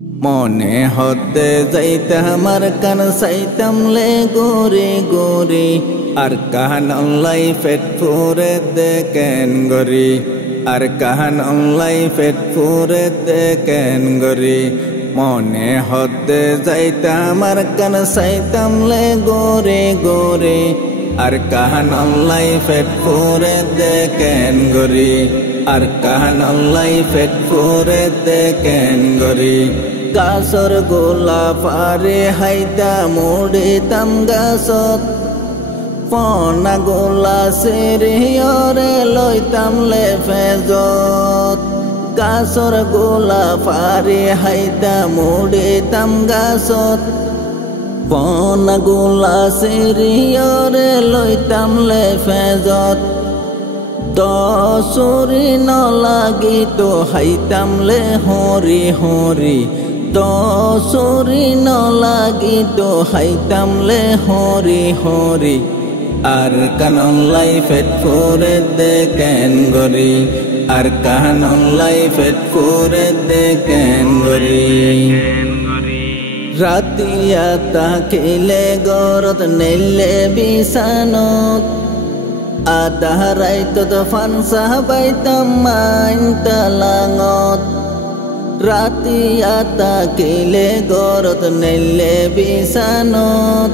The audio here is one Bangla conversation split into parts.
মনে হতে যাইতে আমার কান সাইতাম লে গোরে গোরে আর কাহান অনলাই পেট ফুরে দেখেন গরি আর কাহান অনলাই পেট ফুরে দেখেন গরি মনে হতে যাইতে আমার কান সাইতাম লে গোরে গোরে আর কাহান অনলাই পেট ফুরে দেখেন গরি আর কাহান অনলাই পেট ফুরে দেখেন গরি গাছর গোলাপ আরে হাইতা মুড়িতাম গাছত পনা গোলা সিরিয়রে লইতাম লে ফেজত গাছর গোলাপ আরে হাইতা মুড়িতাম গাছত পনা গোলা সিরিয়রে লইতাম লে ফেজত দশরি ন লাগি তো হাইতাম লে হরি হরি দশরি ন লাগি তো হাইতাম লে হরি হরি আর কান অনলাই পেট ফুরে দেখেন গরি আর কান অনলাই পেট ফুরে দেখেন গরি রাতিয়া তাকিলে গরত নেলে বিছানত আধা রাইত ফানসা বাইতাম মাইন তালাঙত রাতিয়া তাকিলে গরত নেলে বিছানত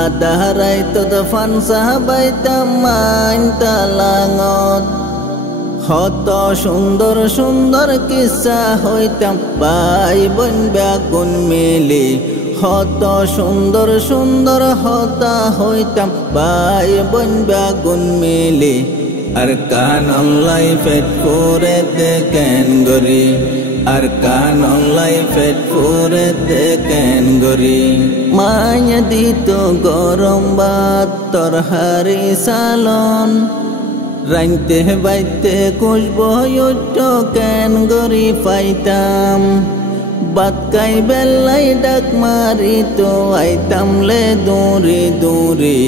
আধা রাইত ফানসা বাইতাম মাইন তালাঙত হত সুন্দর সুন্দর কিসা হইতাম ভাই বোন ব্যাগুন মিলি হত সুন্দর সুন্দর হতা হইতাম ভাই বোন ব্যাগুন মিলি আর কান অনলাই পেট ফুরে দেখেন গরি আর কান অনলাই পেট ফুরে দেখেন গরি মায়া দিত গরম ভাত তরহারি সালন রাইতে বাইতে কুসব কেন গরি পাইতাম বাত কাই বেলাই ডাক মারি তো আইতাম লে দূরে দূরে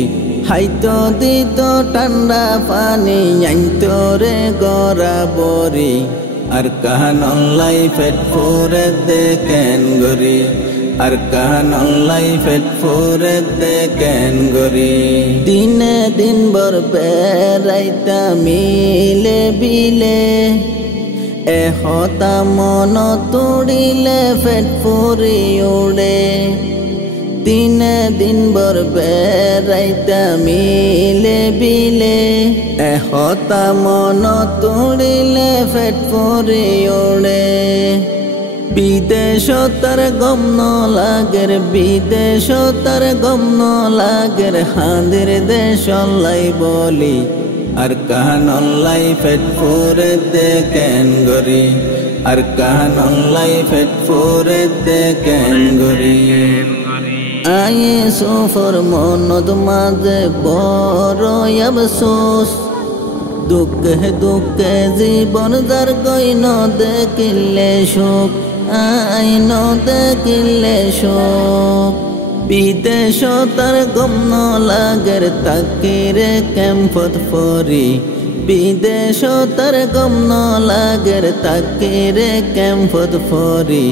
হাইতো দিত ঠান্ডা পানি আইতো রে গড়া বরি আর কাহান অনলাই পেট ফুরে দেখেন গরি আর কাহান অনলাই পেট ফুরে দেখেন গরি দিনে দিন বর বেড়াইতা মিলে বিলে এহতা মন তুড়িলে পেট ফুরি উড়ে দিনে দিন বর বেড়াইতা মিলে বিলে এহতা মন তুড়িলে পেট ফুরি উড়ে বিদেশ তার গম ন লাগের বিদেশ তার গম ন লাগের হাঁদের দেশ লাই বলি আর কাহান অনলাই পেট ফুরে দেখেন গরি আর কাহান অনলাই পেট ফুরে দেখেন গরি আয়ে সফর মনদ মাঝে বড় আফসোস দুঃখে দুঃখে জীবন যার গইন দেখিলে সুখ আইন দেখিলে সুখ বিদেশ তার গম ন লাগের তাকিরে ক্যাম্পত ফরি বিদেশ তার গম ন লাগের তাকিরে ক্যাম্পত ফরি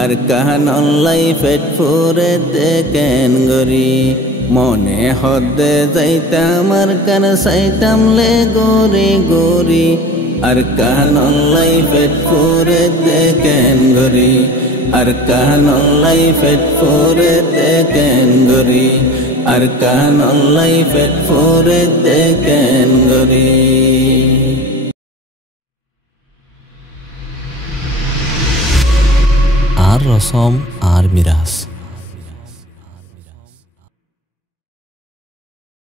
আর কাহান অনলাই পেট ফুরে দেখেন গরি মনে হদে যাইতাম আর কান সাইতাম লে গোরে গোরি আর কাহান অনলাই পেট ফুরে দেখেন গরি আর কাহান অনলাই পেট ফুরে দেখেন গরি আর কাহান অনলাই পেট ফুরে দেখেন গরি আর রসম আর মিরাজ।